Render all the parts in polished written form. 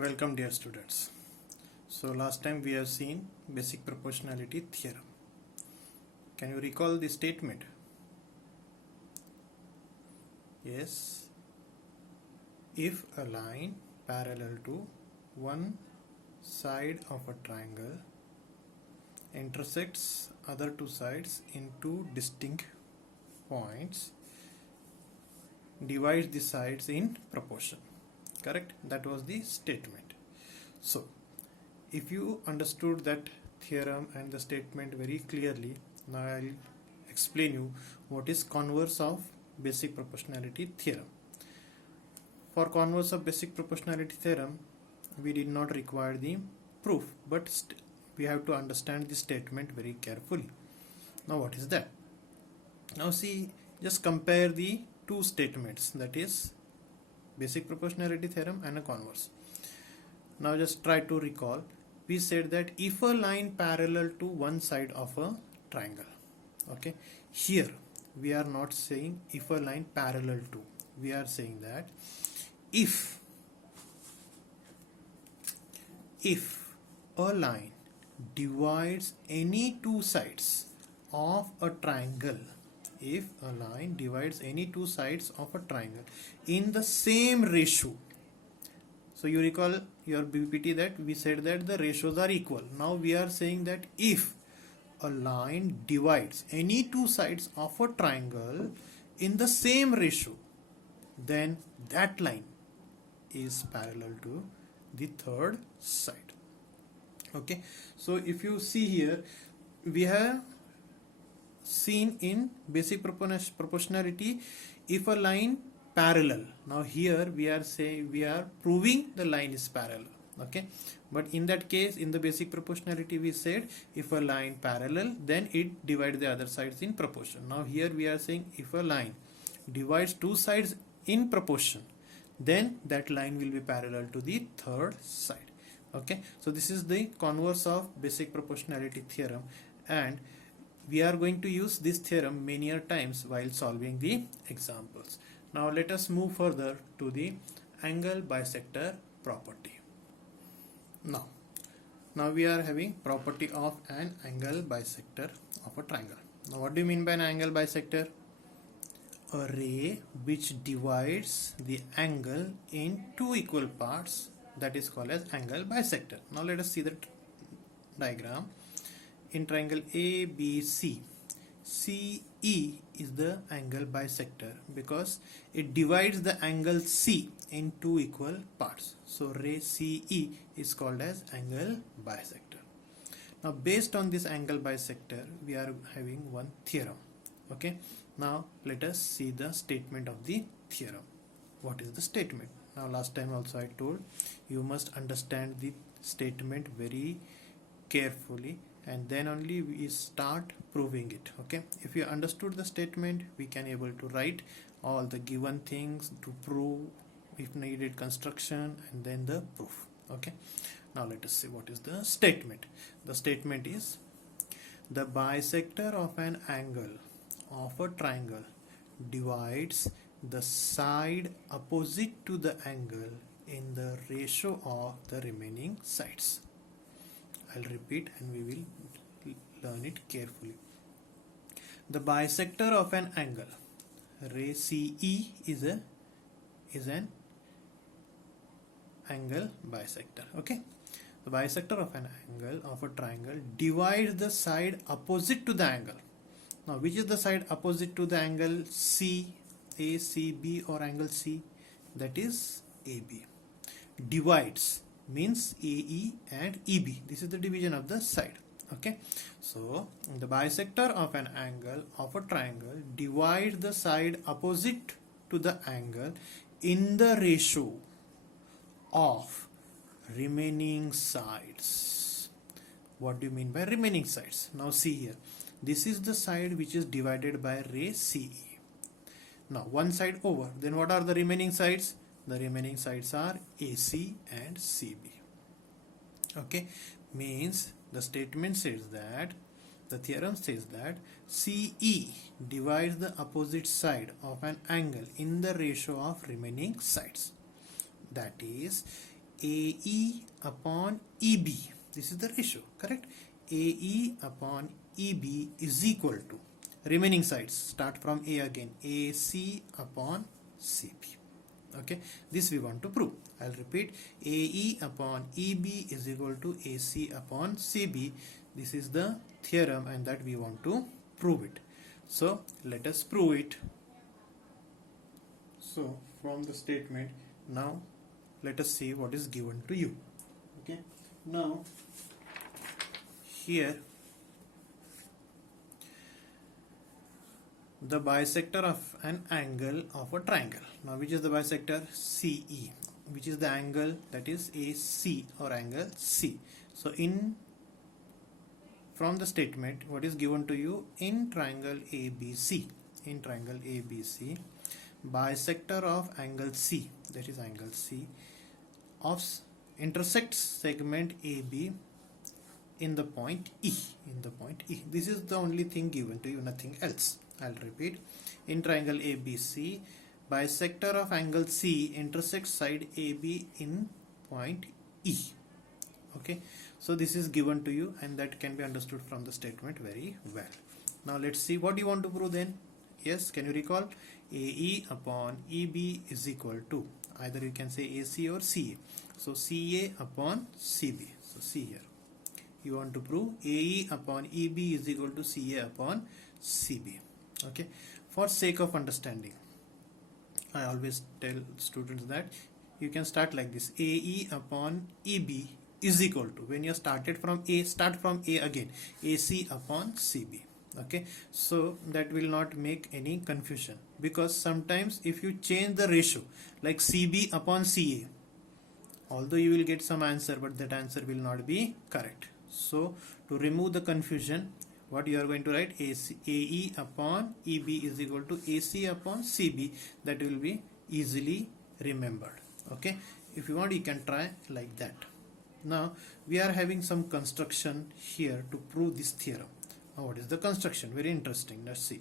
Welcome dear students. So last time we have seen basic proportionality theorem. Can you recall the statement? Yes, if a line parallel to one side of a triangle intersects other two sides in two distinct points, divides the sides in proportion. Correct? That was the statement. So if you understood that theorem and the statement very clearly, now I'll explain you what is converse of basic proportionality theorem. For converse of basic proportionality theorem, we did not require the proof, but we have to understand the statement very carefully. Now what is that? Now see, just compare the two statements, that is basic proportionality theorem and a converse. Now just try to recall. We said that if a line parallel to one side of a triangle, okay, here we are not saying if a line parallel to, we are saying that if a line divides any two sides of a triangle, if a line divides any two sides of a triangle in the same ratio. So you recall your BPT that we said that the ratios are equal. Now we are saying that if a line divides any two sides of a triangle in the same ratio, then that line is parallel to the third side. Okay, so if you see here, we have seen in basic proportionality if a line parallel. Now here we are saying, we are proving the line is parallel. Okay, but in that case, in the basic proportionality, we said if a line parallel, then it divides the other sides in proportion. Now here we are saying if a line divides two sides in proportion, then that line will be parallel to the third side. Okay, so this is the converse of basic proportionality theorem, and we are going to use this theorem many times while solving the examples. Now let us move further to the angle bisector property. Now we are having property of an angle bisector of a triangle. Now what do you mean by an angle bisector? A ray which divides the angle in two equal parts, that is called as angle bisector. Now let us see the diagram. In triangle ABC, CE is the angle bisector because it divides the angle C in two equal parts. So ray CE is called as angle bisector. Now based on this angle bisector, we are having one theorem. Okay, now let us see the statement of the theorem. What is the statement? Now last time also I told you must understand the statement very carefully, and then only we start proving it. Okay, if you understood the statement, we can able to write all the given things to prove, if needed construction, and then the proof. Okay, now let us see what is the statement. The statement is the bisector of an angle of a triangle divides the side opposite to the angle in the ratio of the remaining sides. I'll repeat and we will learn it carefully. The bisector of an angle, ray CE, is an angle bisector. Okay, the bisector of an angle of a triangle divides the side opposite to the angle. Now which is the side opposite to the angle C, ACB, or angle C? That is AB. Divides means AE and EB. This is the division of the side. Okay, so the bisector of an angle of a triangle divides the side opposite to the angle in the ratio of remaining sides. What do you mean by remaining sides? Now see here, this is the side which is divided by ray CE. Now one side over, then what are the remaining sides? The remaining sides are AC and CB. Okay, means the statement says that, the theorem says that CE divides the opposite side of an angle in the ratio of remaining sides. That is, AE upon EB. This is the ratio, correct? AE upon EB is equal to, remaining sides start from A again, AC upon CB. Okay, this we want to prove. I'll repeat, AE upon EB is equal to AC upon CB. This is the theorem and that we want to prove it. So let us prove it. So from the statement, now let us see what is given to you. Okay, now here the bisector of an angle of a triangle. Now which is the bisector? CE. Which is the angle? That is AC or angle C. So from the statement, what is given to you? In triangle ABC, bisector of angle C, that is angle C, of intersects segment AB in the point E. This is the only thing given to you, nothing else. I'll repeat, in triangle ABC, bisector of angle C intersects side AB in point E. Okay, so this is given to you and that can be understood from the statement very well. Now let's see what you want to prove then. Yes, can you recall? AE upon EB is equal to, either you can say AC or CA. So CA upon CB. So see here, you want to prove AE upon EB is equal to CA upon CB. Okay, for sake of understanding, I always tell students that you can start like this: AE upon EB is equal to, when you started from A, start from A again, AC upon CB. Okay, so that will not make any confusion, because sometimes if you change the ratio like CB upon CA, although you will get some answer, but that answer will not be correct. So to remove the confusion, what you are going to write, AE upon EB is equal to AC upon CB. That will be easily remembered. Okay, if you want, you can try like that. Now we are having some construction here to prove this theorem. Now what is the construction? Very interesting. Let's see.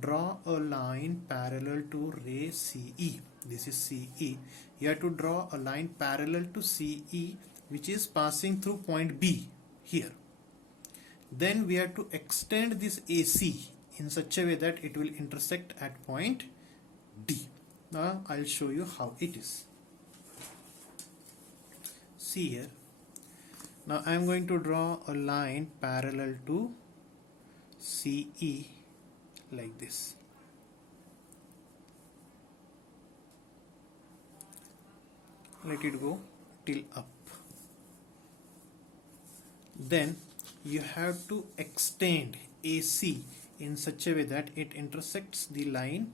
Draw a line parallel to ray CE. This is CE. You have to draw a line parallel to CE which is passing through point B here. Then we have to extend this AC in such a way that it will intersect at point D. Now I'll show you how it is. See here. Now I am going to draw a line parallel to CE like this. Let it go till up. Then you have to extend AC in such a way that it intersects the line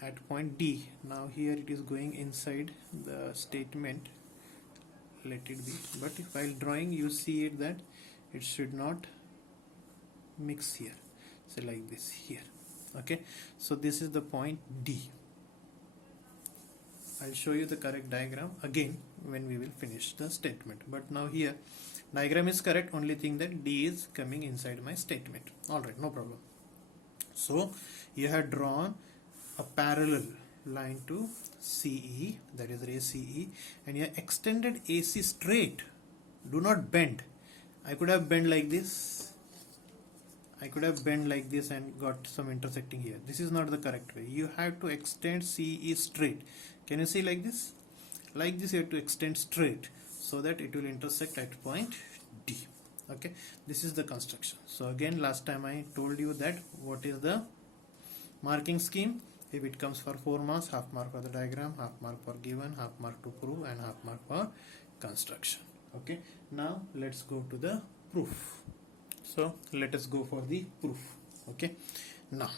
at point D. Now here it is going inside the statement, let it be, but while drawing you see it that it should not mix here, so like this here. Okay, so this is the point D. I'll show you the correct diagram again when we will finish the statement, but now here diagram is correct, only thing that D is coming inside my statement. Alright, no problem. So you have drawn a parallel line to CE, that is ray CE, and you have extended AC straight. Do not bend. I could have bent like this. I could have bent like this and got some intersecting here. This is not the correct way. You have to extend CE straight. Can you see like this? Like this you have to extend straight so that it will intersect at point D. Okay, this is the construction. So again, last time I told you that what is the marking scheme. If it comes for 4 marks, half mark for the diagram, half mark for given, half mark to prove, and half mark for construction. Okay, now let's go to the proof. So let us go for the proof. Okay, now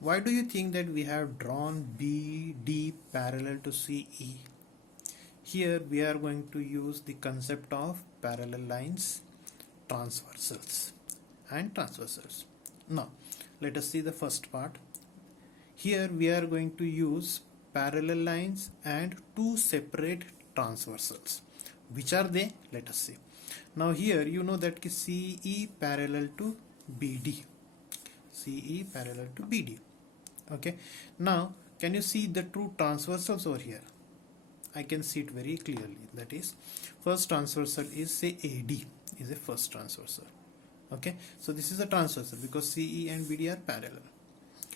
why do you think that we have drawn BD parallel to CE? Here we are going to use the concept of parallel lines, transversals and transversals. Now let us see the first part. Here we are going to use parallel lines and two separate transversals. Which are they? Let us see. Now here you know that CE parallel to BD. CE parallel to BD. Okay. Now can you see the two transversals over here? I can see it very clearly. That is, first transversal is, say, AD is a first transversal. Okay, so this is a transversal because CE and BD are parallel.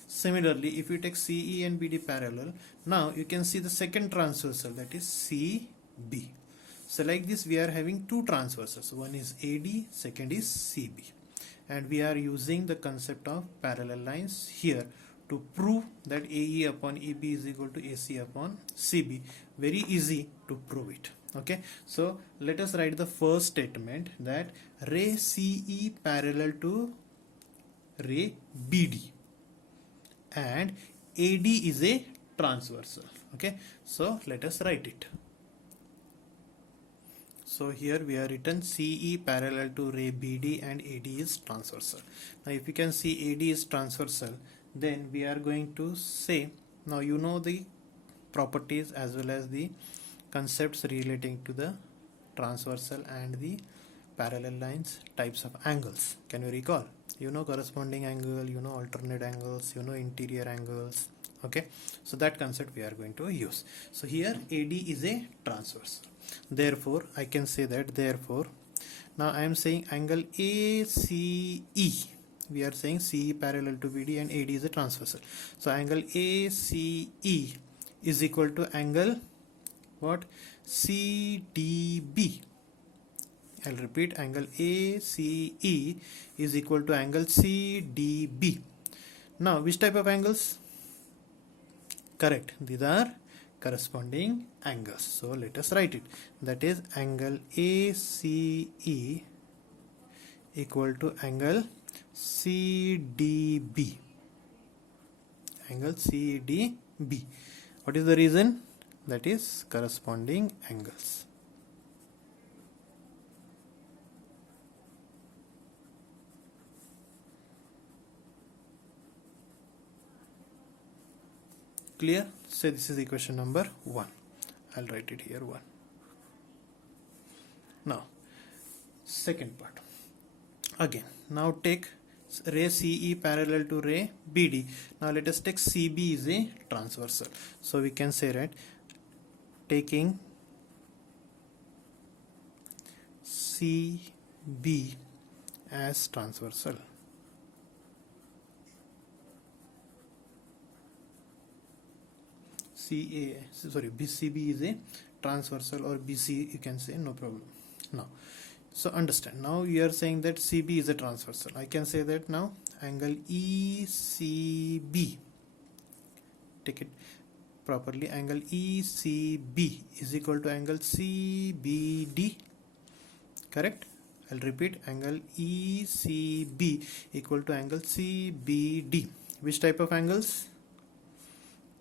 Similarly, if you take CE and BD parallel, now you can see the second transversal, that is CB. So like this, we are having two transversals. One is AD, second is CB. And we are using the concept of parallel lines here to prove that AE upon EB is equal to AC upon CB. Very easy to prove it. Okay, so let us write the first statement, that ray CE parallel to ray BD and AD is a transversal. Okay, so let us write it. So here we are written CE parallel to ray BD and AD is transversal. Now if you can see AD is transversal, then we are going to say, now you know the properties as well as the concepts relating to the transversal and the parallel lines types of angles. Can you recall? You know corresponding angle, you know alternate angles, you know interior angles. Okay, so that concept we are going to use. So here AD is a transversal. Therefore, I can say that, therefore, now I am saying angle ACE. We are saying CE parallel to BD and AD is a transversal. So angle ACE is equal to angle what? CDB. I'll repeat, angle ACE is equal to angle CDB. Now, which type of angles? Correct, these are corresponding angles. So let us write it. That is angle ACE equal to angle CDB. Angle CDB. What is the reason? That is corresponding angles. Clear? Say this is equation number 1. I'll write it here 1. Now, second part. Again, now take ray CE parallel to ray BD. Now let us take CB is a transversal. So we can say, right, taking CB as transversal. BCB is a transversal, or BC you can say, no problem. Now, so understand, now you are saying that CB is a transversal. I can say that now angle ECB, take it properly, angle ECB is equal to angle CBD. Correct? I'll repeat, angle ECB equal to angle CBD. Which type of angles?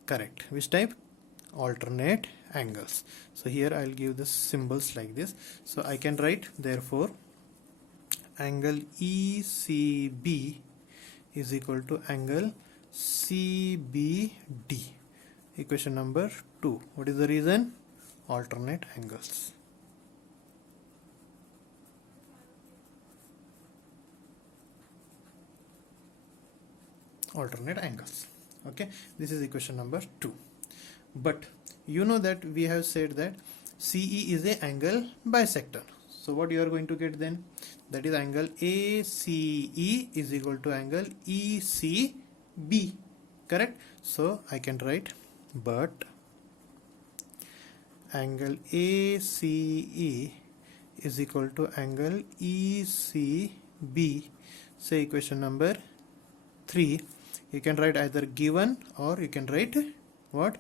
Correct. Which type? Alternate angles. So here I'll give the symbols like this. So I can write, therefore, angle ECB is equal to angle CBD. Equation number 2. What is the reason? Alternate angles. Alternate angles. Okay, this is equation number 2. But you know that we have said that CE is a angle bisector. So what you are going to get then? That is angle ACE is equal to angle ECB. Correct? So I can write, but angle ACE is equal to angle ECB. Say equation number 3. You can write either given, or you can write what?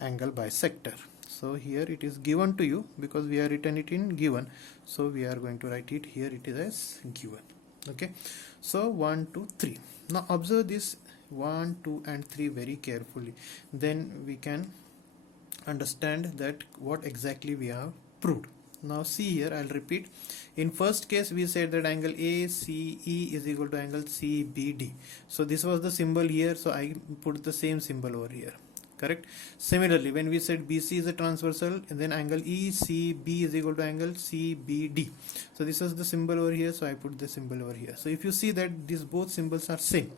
Angle bisector. So here it is given to you because we are written it in given. So we are going to write it here, it is as given. Okay. So 1, 2, 3. Now observe this 1, 2 and 3 very carefully. Then we can understand that what exactly we have proved. Now see here, I'll repeat. In first case we said that angle ACE is equal to angle CBD. So this was the symbol here, so I put the same symbol over here. Correct? Similarly, when we said BC is a transversal, and then angle ECB is equal to angle CBD. So this was the symbol over here, so I put the symbol over here. So if you see that these both symbols are same,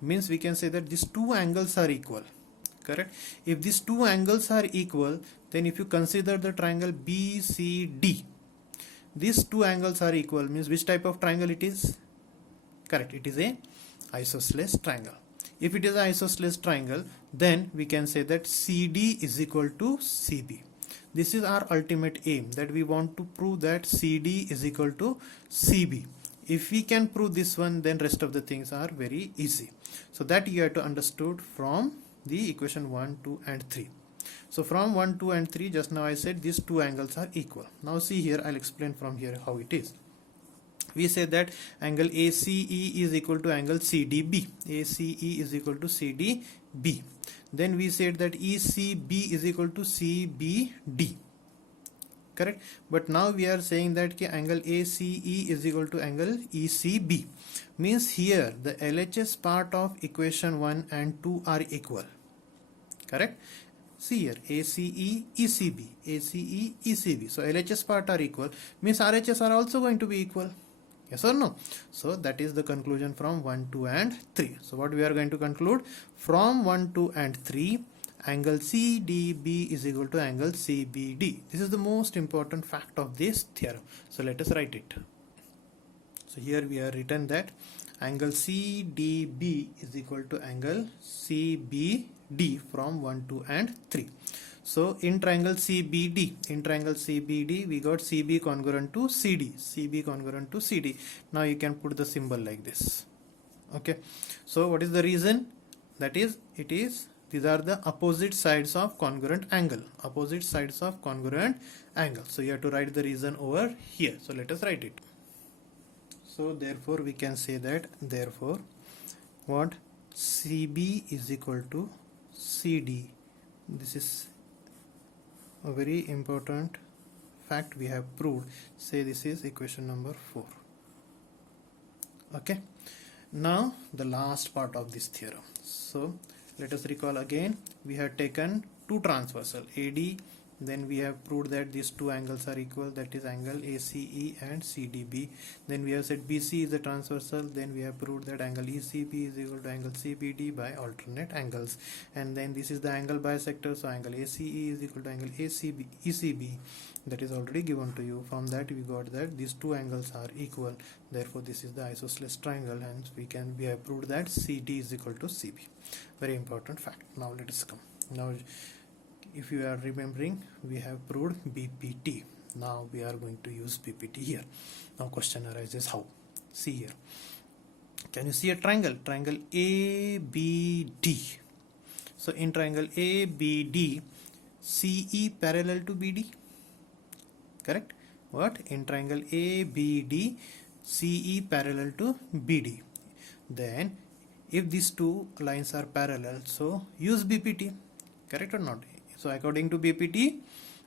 means we can say that these two angles are equal. correct? If these two angles are equal, then if you consider the triangle BCD, these two angles are equal, means which type of triangle it is? Correct, it is a isosceles triangle. If it is an isosceles triangle, then we can say that CD is equal to CB. This is our ultimate aim, that we want to prove that CD is equal to CB. If we can prove this one, then rest of the things are very easy. So that you have to understood from the equation 1, 2 and 3. So from 1, 2 and 3, just now I said these two angles are equal. Now see here, I'll explain from here how it is. We say that angle ACE is equal to angle CDB. ACE is equal to CDB. Then we said that ECB is equal to CBD. Correct? But now we are saying that angle ACE is equal to angle ECB. Means here the LHS part of equation 1 and 2 are equal. Correct? See here, ACE, ECB, ACE, ECB. So LHS part are equal, means RHS are also going to be equal. Yes or no? So that is the conclusion from 1, 2 and 3. So what we are going to conclude from 1, 2 and 3, angle CDB is equal to angle CBD. This is the most important fact of this theorem. So let us write it. So here we have written that angle CDB is equal to angle CBD from 1, 2 and 3. So in triangle CBD, we got CB congruent to CD, CB congruent to CD. Now you can put the symbol like this. Okay. So what is the reason? That is, these are the opposite sides of congruent angle. Opposite sides of congruent angle. So you have to write the reason over here. So let us write it. So therefore we can say that, therefore what, CB is equal to CD. This is a very important fact we have proved. Say this is equation number 4. Okay. Now the last part of this theorem. So let us recall again. We have taken two transversal AD, then we have proved that these two angles are equal, that is angle ACE and CDB. Then we have said BC is a transversal, then we have proved that angle ECB is equal to angle CBD by alternate angles. And then this is the angle bisector, so angle ACE is equal to angle ECB. That is already given to you. From that we got that these two angles are equal, therefore this is the isosceles triangle, and we have proved that CD is equal to CB. Very important fact. Now let us come. Now if you are remembering, we have proved BPT. Now we are going to use BPT here. Now question arises how? See here. Can you see a triangle? Triangle ABD. So in triangle ABD, CE parallel to BD. Correct? What? In triangle ABD, CE parallel to BD. Then if these two lines are parallel, so use BPT. Correct or not? So according to BPT,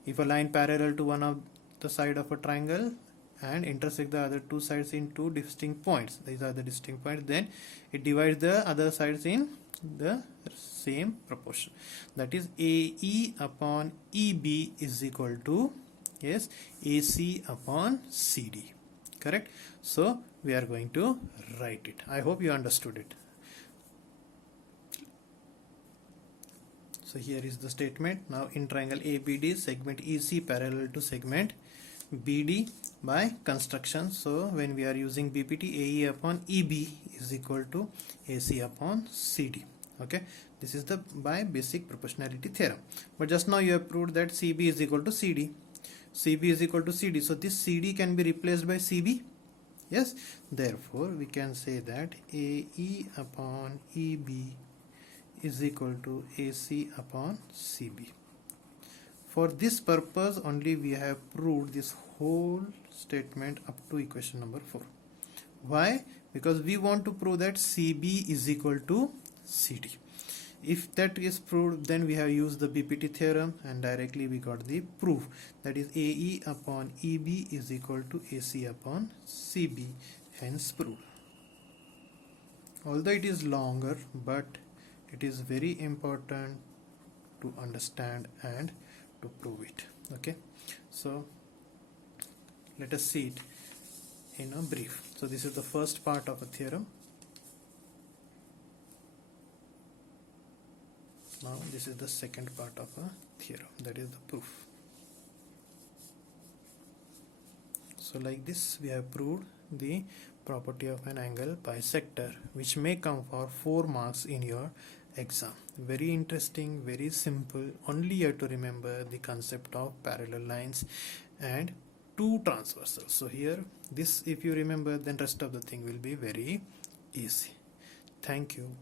if a line parallel to one of the side of a triangle and intersect the other two sides in two distinct points, these are the distinct points, then it divides the other sides in the same proportion. That is AE upon EB is equal to, yes, AC upon CD. Correct? So we are going to write it. I hope you understood it. So here is the statement. Now in triangle ABD, segment EC parallel to segment BD by construction. So when we are using BPT, AE upon EB is equal to AC upon CD. Okay, this is the by basic proportionality theorem. But just now you have proved that CB is equal to CD. CB is equal to CD. So this CD can be replaced by CB. Yes, therefore we can say that AE upon EB is equal to AC upon CB. For this purpose only we have proved this whole statement up to equation number 4. Why? Because we want to prove that CB is equal to CD. If that is proved, then we have used the BPT theorem and directly we got the proof, that is AE upon EB is equal to AC upon CB, hence proved. Although it is longer, but it is very important to understand and to prove it. Okay, so let us see it in a brief. So this is the first part of a theorem. Now this is the second part of a theorem, that is the proof. So like this we have proved the property of an angle bisector, which may come for 4 marks in your exam. Very interesting, very simple. Only you have to remember the concept of parallel lines and two transversals. So here this, if you remember, then rest of the thing will be very easy. Thank you.